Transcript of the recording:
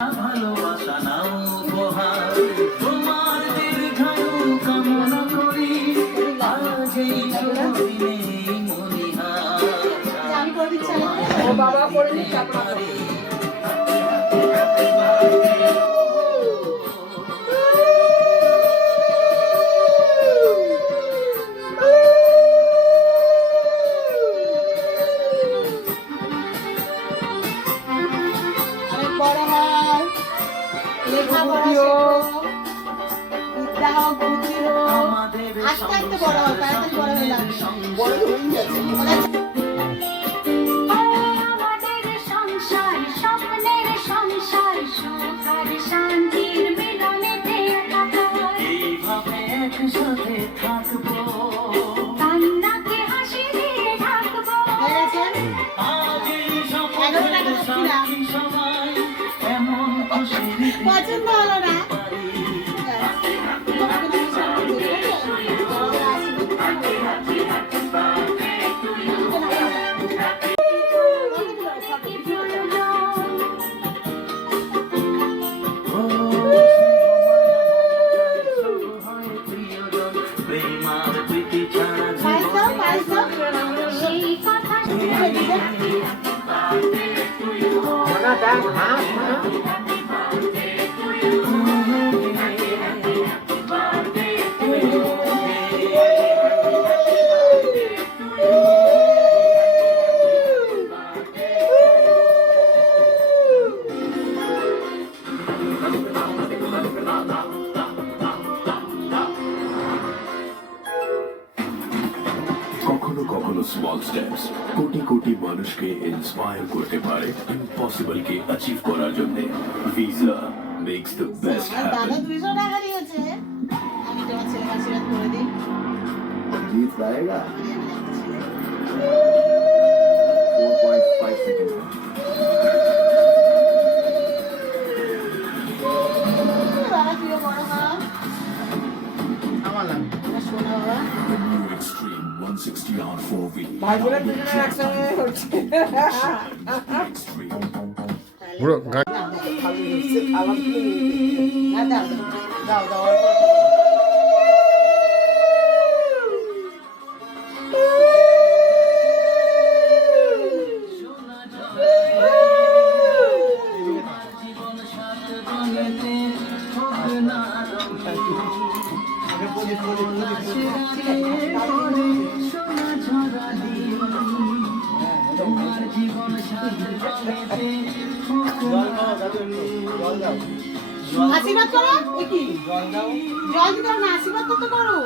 ভালোবাসা নাও উপহার তোমার দীর্ঘায়ু কামনা করি আজ এই শুভ মনিহার করে দিচ্ছি আগে। বাবা করে হয় লেখাপড়া বিদ্যা হোক বুদ্ধি হোক আমাদের আস্তে আস্তে বড় হয় তাড়াতাড়ি বড় হয়ে যাবে। বড় হয়ে যাচ্ছে আমাদের সংসার স্বপ্নের সংসার সুখ আর শান্তির মিলনেতে একাকার। এইভাবে একসাথে থাকব। পছন্দ হলো না তোমাকে তুমি কখনো কখনো স্মল স্টেপস কোটি কোটি মানুষকে ইন্সপায়ার করতে পারে ইম্পসিবল কে অ্যাচিভ করার জন্য। Visa makes the best happen আমি তোমার ছেলে আশীর্বাদ করে দিই। জিত পায়েগা 4.5 সেকেন্ড extreme. 160 R 4V ভাই বোনের দুজনে একসঙ্গে হচ্ছে Extreme বুড়ো গা দাও, দাও। খালি হচ্ছে খাবার খেয়ে হ্যাঁ, দাও, দাও। দাও দাও অল্প অল্প। আশীর্বাদ করো? কি? জল দিতে হবে না আশীর্বাদ করতে করো